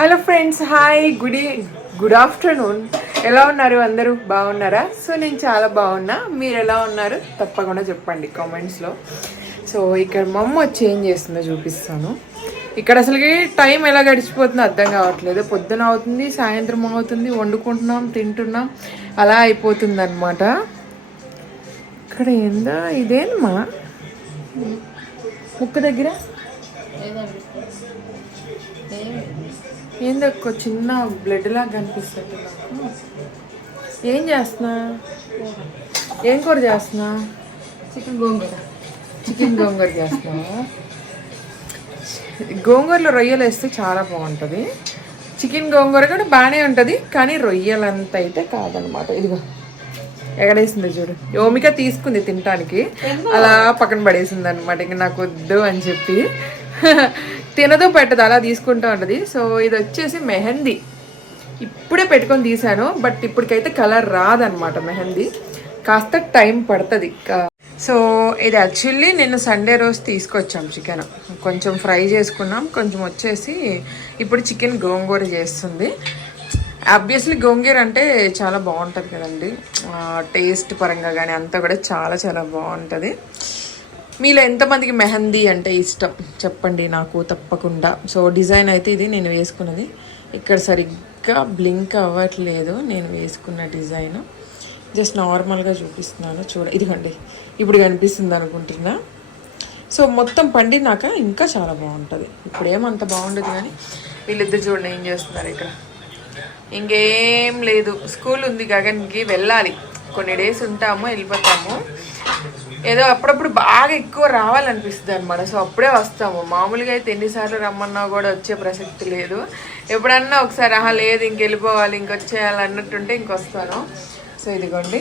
Hello friends hi good good afternoon ఎలా ఉన్నారు అందరూ? బాగున్నారా? సో నేను చాలా బాగున్నా. మీరు ఎలా ఉన్నారు? తప్పకుండా చెప్పండి కామెంట్స్లో సో ఇక్కడ మా అమ్మ చేంజ్ చేస్తుందో చూపిస్తాను. ఇక్కడ అసలుకి టైం ఎలా గడిచిపోతుందో అర్థం కావట్లేదు. పొద్దున అవుతుంది సాయంత్రం అవుతుంది వండుకుంటున్నాం తింటున్నాం అలా అయిపోతుంది అనమాట ఇక్కడ ఏందా? ఇదేనమ్మా? ముక్క దగ్గర? ఏందక్క చిన్న బ్లడ్ లాగా కనిపిస్తుంది నాకు. ఏం చేస్తున్నా? ఏం కూర చేస్తున్నా? చికెన్ గోంగూర. చికెన్ గోంగూర చేస్తున్నావా గోంగూరలో రొయ్యలు వేస్తే చాలా బాగుంటుంది. చికెన్ గోంగూర కూడా బాగానే ఉంటుంది కానీ రొయ్యలంత అయితే కాదనమాట. ఇదిగో ఎగడేసింది చూడు. యోమిక తీసుకుంది తినటానికి. అలా పక్కన పడేసింది అనమాట ఇంక నాకు వద్దు అని చెప్పి. తినదు పెట్టదు అలా తీసుకుంటూ ఉంటుంది. సో ఇది వచ్చేసి మెహందీ. ఇప్పుడే పెట్టుకొని తీశాను బట్ ఇప్పటికైతే కలర్ రాదనమాట మెహందీ. కాస్త టైం పడుతుంది. సో ఇది యాక్చువల్లీ నిన్న సండే రోజు తీసుకొచ్చాం చికెన్. కొంచెం ఫ్రై చేసుకున్నాం కొంచెం వచ్చేసి ఇప్పుడు చికెన్ గోంగూర చేస్తుంది. ఆబ్వియస్లీ గోంగూర అంటే చాలా బాగుంటుంది కదండి. టేస్ట్ పరంగా కానీ అంతా కూడా చాలా చాలా బాగుంటుంది. మీలో ఎంతమందికి మెహందీ అంటే ఇష్టం? చెప్పండి నాకు తప్పకుండా. సో డిజైన్ అయితే ఇది నేను వేసుకున్నది. ఇక్కడ సరిగ్గా బ్లింక్ అవ్వట్లేదు నేను వేసుకున్న డిజైన్. జస్ట్ నార్మల్గా చూపిస్తున్నాను. చూడ ఇదిగోండి. ఇప్పుడు కనిపిస్తుంది అనుకుంటున్నా. సో మొత్తం పండినాక ఇంకా చాలా బాగుంటుంది. ఇప్పుడు ఏమంత బాగుండదు కానీ వీళ్ళిద్దరు చూడండి ఏం చేస్తున్నారు ఇక్కడ. ఇంకేం లేదు. స్కూల్ ఉంది గగన్కి వెళ్ళాలి. కొన్ని డేస్ ఉంటాము వెళ్ళిపోతాము. ఏదో అప్పుడప్పుడు బాగా ఎక్కువ రావాలనిపిస్తుంది అనమాట సో అప్పుడే వస్తాము. మామూలుగా అయితే ఎన్నిసార్లు రమ్మన్నా కూడా వచ్చే ప్రసక్తి లేదు. ఎప్పుడన్నా ఒకసారి ఆహా లేదు ఇంకెళ్ళిపోవాలి ఇంకొచ్చేయాలి అన్నట్టుంటే ఇంకొస్తాను సో ఇదిగోండి.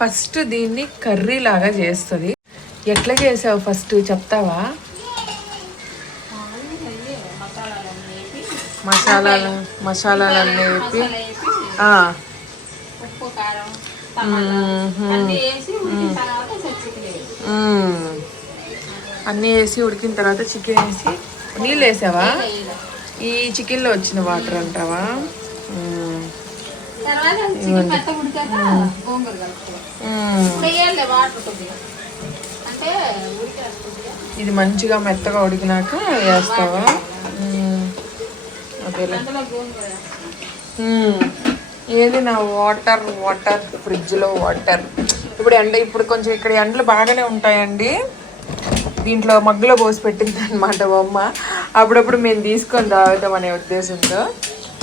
ఫస్ట్ దీన్ని కర్రీ లాగా చేస్తుంది. ఎట్లా చేసావు ఫస్ట్? చెప్తావా? మసాలాలు మసాలాలన్నీ వేపి. ఆ, ఉప్పు కారం అన్నీ వేసి తర్వాత. అన్నీ వేసి ఉడికిన తర్వాత చికెన్ వేసి నీళ్ళు వేసావా? ఈ చికెన్లో వచ్చిన వాటర్ అంటావా? ఇది మంచిగా మెత్తగా ఉడికినాక వేస్తావా? అందులో. ఏది నా వాటర్? వాటర్. ఫ్రిడ్జ్లో వాటర్. ఇప్పుడు ఎండ ఇప్పుడు కొంచెం ఇక్కడ ఎండలు బాగానే ఉంటాయండి. దీంట్లో మగ్గులో పోసి పెట్టింది అనమాట బొమ్మ. అప్పుడప్పుడు మేము తీసుకొని తాగుతాం అనే ఉద్దేశంతో.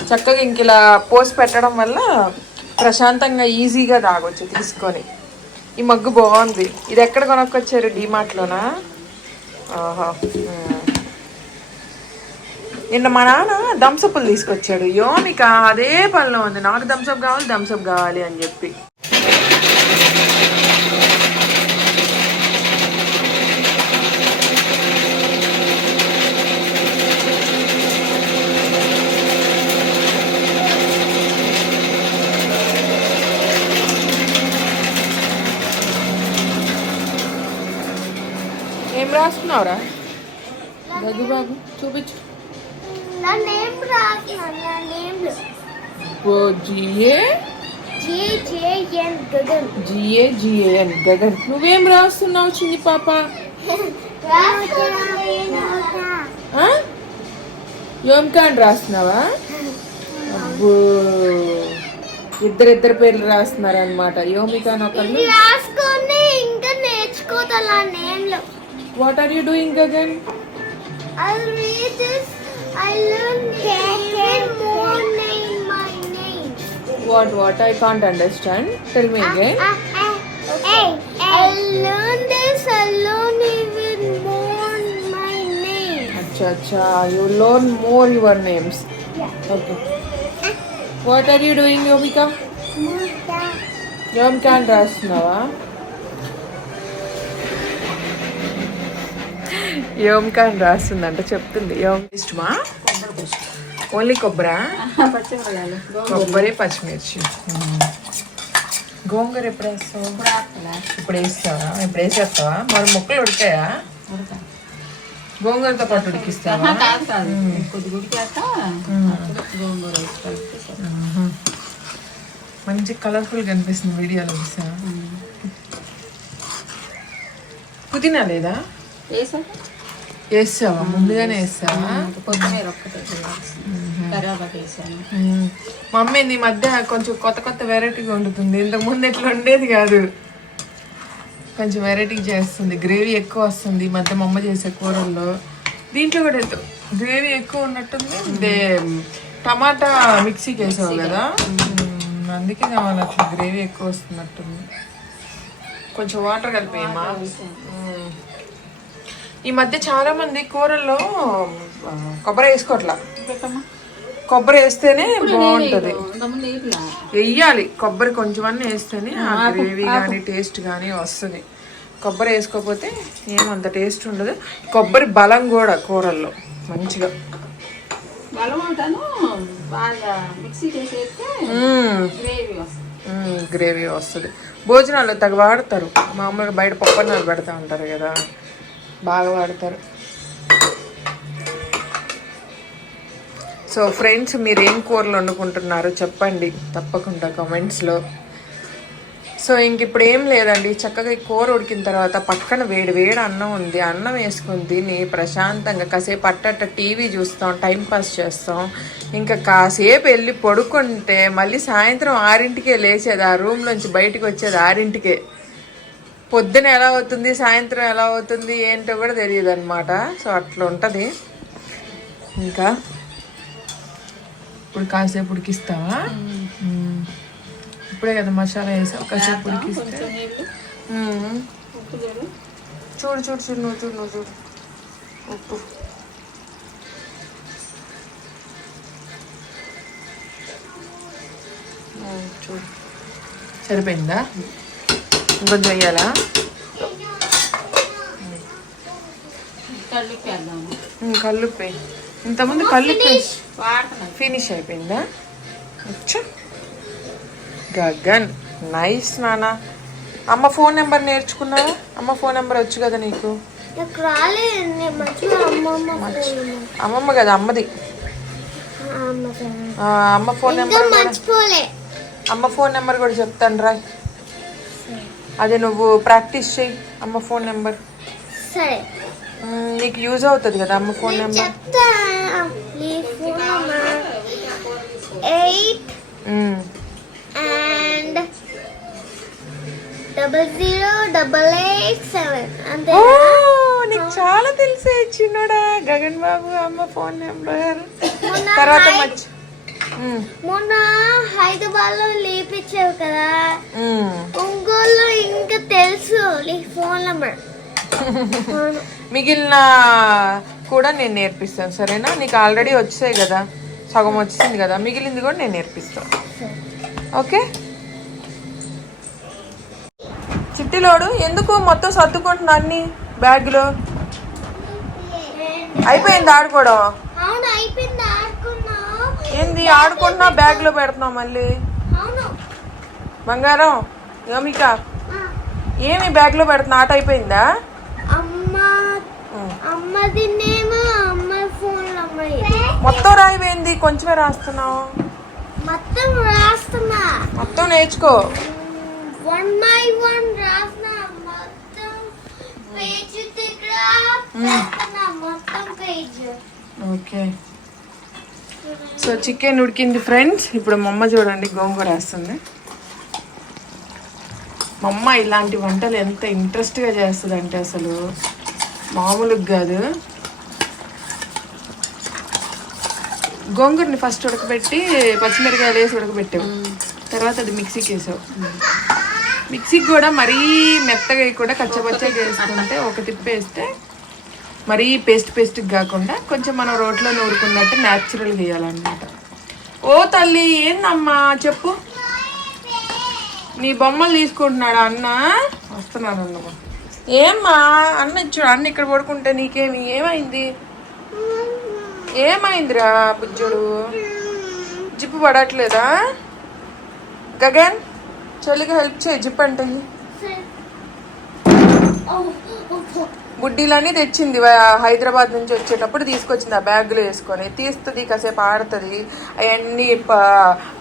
చక్కగా ఇంక ఇలా పోసి పెట్టడం వల్ల ప్రశాంతంగా ఈజీగా తాగొచ్చు తీసుకొని. ఈ మగ్గు బాగుంది. ఇది ఎక్కడ కొనుక్కొచ్చారు? డీమార్ట్లోనా? ఆహా. నిన్న మా నాన్న థమ్సప్లు తీసుకొచ్చాడు. యోమిక అదే పనిలో ఉంది. నాకు థమ్సప్ కావాలి థమ్సప్ కావాలి అని చెప్పి ఏం రాస్తున్నావురా దగ్గు బాబు చూపించు. నా నేమ్ రాసిన నా name. Oh G A? G A G A N Gagan. నువ్వేం రాస్తున్నావు చిన్ని పాప? ఆ? యోమిక అని రాస్తున్నావా? అబ్బో. ఇద్దరిద్దరు పేర్లు రాస్తున్నారు అనమాట యోమిక అని ఒకళ్ళు. రాసుకొని ఇంకా నేర్చుకోతా నా What are you doing, again? I'll read this. I learned even more name my name. What? What? I can't understand. Tell me ah, again. Ah, ah. Okay. I'll learn this. I'll learn even more my name. Acha, acha. You learn more your names. Yeah. Okay. What are you doing, Yomika? Yom can't ask now. యోమిక అని రాస్తుందంట చెప్తుంది. యోమ్. ఇష్టమా? Only కొబ్బరా? కొబ్బరి పచ్చిమిర్చి. గోంగూర ఎప్పుడు వేస్తావు? ఇప్పుడు వేస్తావా? ఇప్పుడు వేసేస్తావా? మరి ముక్కలు ఉడికాయా? గోంగూరతో పాటు ఉడికిస్తావా? మంచి కలర్ఫుల్ కనిపిస్తుంది వీడియోలో చూసా పుదీనా లేదా? వేసావా ముందుగానే వేసావా కొత్తిమీర ఒక్కటే కరివేపాకు వేసాను మ్మ్. మా అమ్మ ఈ మధ్య కొంచెం కొత్త కొత్త వెరైటీగా వండుతుంది ఇంతకు ముందు ఎట్లా ఉండేది కాదు. కొంచెం వెరైటీ చేస్తుంది. గ్రేవీ ఎక్కువ వస్తుంది. ఈ మధ్య మా అమ్మ చేసే కూరల్లో. దీంట్లో కూడా గ్రేవీ ఎక్కువ ఉన్నట్టుంది. ఇదే టమాటా మిక్సీకి వేసావు కదా. అందుకే కావాలి అట్లా గ్రేవీ ఎక్కువ వస్తున్నట్టుంది. కొంచెం వాటర్ మ్మ్. ఈ మధ్య చాలా మంది కూరల్లో కొబ్బరి వేసుకోవట్లా. కొబ్బరి వేస్తేనే బాగుంటది. వెయ్యాలి కొబ్బరి కొంచెం అన్నీ వేస్తేనే ఆ గ్రేవీ కానీ టేస్ట్ కానీ వస్తుంది. కొబ్బరి వేసుకోకపోతే ఏమంత టేస్ట్ ఉండదు. కొబ్బరి బలం కూడా కూరల్లో మంచిగా. వస్తుంది. గ్రేవీ వస్తుంది. భోజనాలు తగ్గ వాడతారు. మామూలుగా బయట పప్పన్నాలు పెడతా ఉంటారు కదా. బాగా వాడతారు. సో ఫ్రెండ్స్ మీరు ఏం కూరలు వండుకుంటున్నారో చెప్పండి. తప్పకుండా కామెంట్స్లో సో ఇంక ఇప్పుడు ఏం లేదండి. చక్కగా ఈ కూర ఉడికిన తర్వాత పక్కన వేడి వేడి అన్నం ఉంది. అన్నం వేసుకుని తిని ప్రశాంతంగా కాసేపు అట్టట్ట టీవీ చూస్తాం టైం పాస్ చేస్తాం. ఇంకా కాసేపు వెళ్ళి పడుకుంటే మళ్ళీ సాయంత్రం ఆరింటికే లేచేది ఆ రూమ్లోంచి బయటకు వచ్చేది ఆరింటికే. పొద్దున ఎలా అవుతుంది సాయంత్రం ఎలా అవుతుంది ఏంటో కూడా తెలియదు అనమాట సో అట్లా ఉంటుంది. ఇంకా ఇప్పుడు కాసేపు ఉడికిస్తావా. ఇప్పుడే కదా మసాలా వేసావు కాసేపు ఉడికిస్తే. చూడు చూడు చూడు నువ్వు చూడు నువ్వు చూడు. ఉప్పు. చూడు. సరిపోయిందా? ఇంకొంచెం వేయాలా కల్లుప్పే ఇంతకుముందు కల్లుప్పే ఫినిష్. అయిపోయిందా? అచ్చా. గగన్. నైస్ నానా. అమ్మ ఫోన్ నెంబర్ నేర్చుకున్నావా? అమ్మ ఫోన్ నెంబర్ వచ్చు కదా నీకు? అమ్మమ్మ కదా అమ్మది. అమ్మ ఫోన్ నెంబర్. అమ్మ ఫోన్ నెంబర్ కూడా చెప్తాను రా అదే నువ్వు ప్రాక్టీస్ చేయి. అమ్మ ఫోన్ నెంబర్. సరే. నీకు యూజ్ అవుతుంది కదా అమ్మ phone number. Eight and double zero double eight seven. అంతే నీకు చాలా తెలిసే చిన్నోడా. గగన్ బాబు అమ్మ ఫోన్ నెంబర్. తర్వాత మొన్న హైదరాబాద్లో ఫోన్ నెంబర్. అవును. మిగిలిన కూడా నేను నేర్పిస్తాను సరేనా? నీకు ఆల్రెడీ వచ్చాయి కదా. సగం వచ్చింది కదా. మిగిలింది కూడా నేను నేర్పిస్తాను. ఓకే? చిట్టిలోడు ఎందుకు మొత్తం సర్దుకుంటున్నా అన్ని బ్యాగ్లో? అయిపోయింది ఆడుకోవడం? ఏంది ఆడుకుంటున్నా బ్యాగ్లో పెడుతున్నావు మళ్ళీ? బంగారం యోమిక ఏమి బ్యాగ్లో పెడుతున్నా? ఆట అయిపోయిందా. మొత్తం రాయిపోయింది. కొంచెమే రాస్తున్నావు. మొత్తం రాస్తున్నా. మొత్తం నేర్చుకో. వన్ బై వన్ రాస్తున్నా. మొత్తం పేజ్ దగ్గర రాస్తున్నా. మొత్తం పేజ్. ఓకే. సో చికెన్ ఉడికింది ఫ్రెండ్స్ ఇప్పుడు మా అమ్మ చూడండి గోంగూర వేస్తుంది. మా అమ్మ ఇలాంటి వంటలు ఎంత ఇంట్రెస్ట్గా చేస్తుంది అంటే అసలు మామూలుగా కాదు. గోంగూరని ఫస్ట్ ఉడకబెట్టి పచ్చిమిరకాయలు వేసి ఉడకబెట్టావు తర్వాత అది మిక్సీకి వేసావు మిక్సీకి కూడా మరీ మెత్తగా కూడా కచ్చపచ్చగా వేసుకుంటే ఒక తిప్పి వేస్తే మరీ పేస్ట్ పేస్ట్ కాకుండా కొంచెం మనం రోట్లో నూరుకున్నట్టు న్యాచురల్గా వేయాలన్నమాట. ఓ తల్లి ఏందమ్మా చెప్పు? నీ బొమ్మలు తీసుకుంటున్నాడా అన్న? వస్తున్నాను అన్నమా ఏమ్మా? అన్న ఇచ్చు అన్న ఇక్కడ పడుకుంటే నీకేమి? ఏమైంది? ఏమైందిరా బుజ్జుడు? జిప్పు పడట్లేదా? గగన్ చెల్లికి హెల్ప్ చేయి జిప్ అంటే. ఓ, బుడ్డీలన్నీ తెచ్చింది హైదరాబాద్ నుంచి వచ్చేటప్పుడు తీసుకొచ్చింది ఆ బ్యాగ్లో వేసుకొని. తీస్తుంది కాసేపు ఆడుతుంది అవన్నీ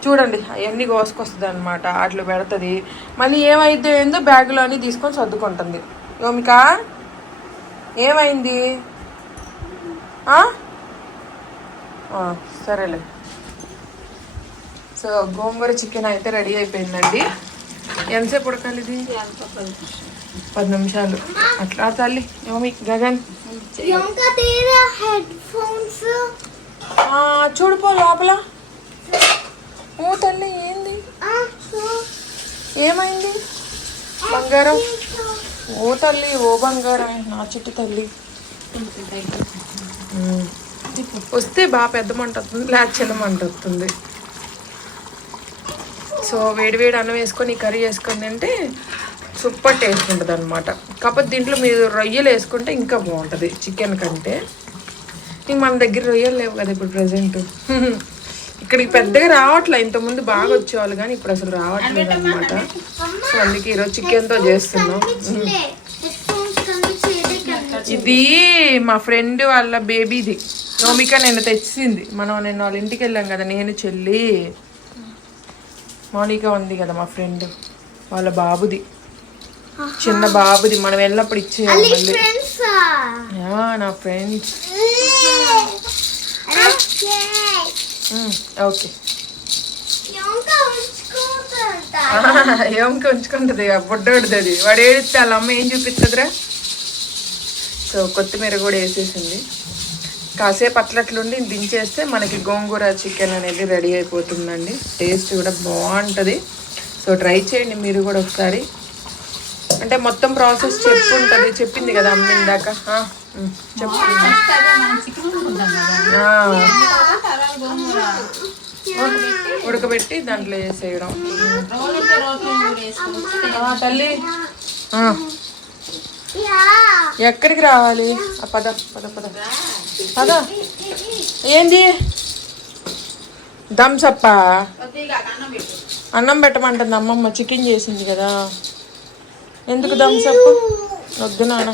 చూడండి అవన్నీ కోసుకొస్తుంది అనమాట అట్లు పెడుతుంది. మళ్ళీ ఏమైందో ఏందో బ్యాగ్లో అని తీసుకొని సర్దుకుంటుంది. యోమిక ఏమైంది? సరేలే. సో గోంగూర చికెన్ అయితే రెడీ అయిపోయిందండి. ఎంతసేపు ఉడకాలి ఇది? పది నిమిషాలు అట్లా తల్లి యోమి గగన్ చూడుపో లోపల. ఓ తల్లి ఏంది. ఏమైంది? బంగారం. ఓ తల్లి ఓ బంగారం. నా చిట్టి తల్లి. వస్తే బాగా పెద్ద మంట వస్తుంది లేక చిన్న మంట వస్తుంది సో వేడి వేడి అన్నం వేసుకొని కర్రీ వేసుకొని తింటే సూపర్ టేస్ట్ ఉంటుంది అనమాట కాకపోతే దీంట్లో మీరు రొయ్యలు వేసుకుంటే ఇంకా బాగుంటుంది చికెన్ కంటే. ఇంక మన దగ్గర రొయ్యలు లేవు కదా ఇప్పుడు ప్రజెంట్ ఇక్కడికి పెద్దగా రావట్లే ఇంతకుముందు బాగా వచ్చేవాళ్ళు కానీ ఇప్పుడు అసలు రావట్లేదు అనమాట సో అందుకే ఈరోజు చికెన్తో చేస్తున్నాం. ఇది మా ఫ్రెండ్ వాళ్ళ బేబీది. నోమిక నేను తెచ్చింది. మనం నేను వాళ్ళ ఇంటికి వెళ్ళాం కదా నేను చెల్లి. మౌనిక ఉంది కదా మా ఫ్రెండ్ వాళ్ళ బాబుది. చిన్న బాబుది మనం వెళ్ళినప్పుడు ఇచ్చేయాలి నా ఫ్రెండ్స్ ఓకే. ఏమికి ఉంచుకుంటుంది అది వాడు ఏడిస్తే వాళ్ళ అమ్మ ఏం చూపిస్తుందిరా? సో కొత్తిమీర కూడా వేసేసింది. కాసేపు అట్లట్లుండి దించేస్తే మనకి గోంగూర చికెన్ అనేది రెడీ అయిపోతుందండి. టేస్ట్ కూడా బాగుంటుంది. సో ట్రై చేయండి మీరు కూడా ఒకసారి. అంటే మొత్తం ప్రాసెస్ చెప్పుంటుంది. చెప్పింది కదా అమ్మ ఇందాక. చెప్పు. ఉడకబెట్టి దాంట్లో వేసేయడం. తల్లి. ఎక్కడికి రావాలి? ఆ, పద పద పద. పద. ఏంది? దమ్సప్ప అన్నం పెట్టమంటుంది. అమ్మమ్మ చికెన్ చేసింది కదా. ఎందుకు థమ్సప్ వద్దు నాన్న.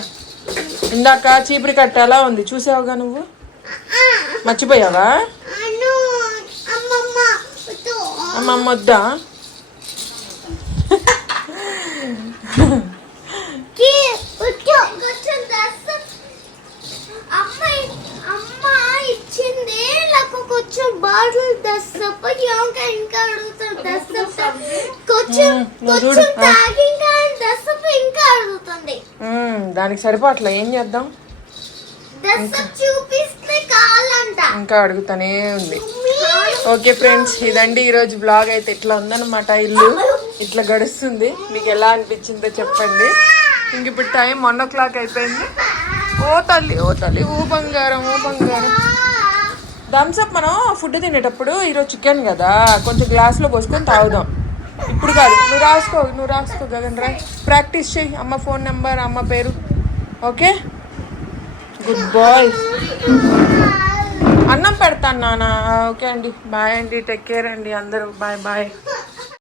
ఇందాక చీపురి కట్ట ఎలా ఉంది. చూసావుగా నువ్వు? మర్చిపోయావా? అమ్మమ్మ వద్దు. కొంచెం కొంచెం బాటిల్ ఇంకా అడుగుతుంది. దానికి సరిపోట్లే ఏం చేద్దాం? చూపిస్తే ఇంకా అడుగుతానే ఉంది. ఓకే ఫ్రెండ్స్ ఇదండి ఈరోజు బ్లాగ్ అయితే. ఇట్లా ఉందన్నమాట ఇల్లు. ఇట్లా గడుస్తుంది. మీకు ఎలా అనిపించిందో చెప్పండి. ఇంక ఇప్పుడు టైం వన్ ఓ క్లాక్ అయిపోయింది. ఓ తల్లి ఓ తల్లి ఓ బంగారం ఓ బంగారం. థమ్స్అప్ మనం ఫుడ్ తినేటప్పుడు ఈరోజు చికెన్ కదా. కొంచెం గ్లాస్లో పోసుకొని తాగుదాం. ఇప్పుడు కాదు. నువ్వు రాసుకో నువ్వు రాసుకో గగన్ రా. ప్రాక్టీస్ చేయి అమ్మ ఫోన్ నెంబర్ అమ్మ పేరు. ఓకే? Good bye. అన్నం పెడతాను నాన్న ఓకే అండి. బాయ్ అండి. టేక్ కేర్ అండి అందరూ. Bye bye.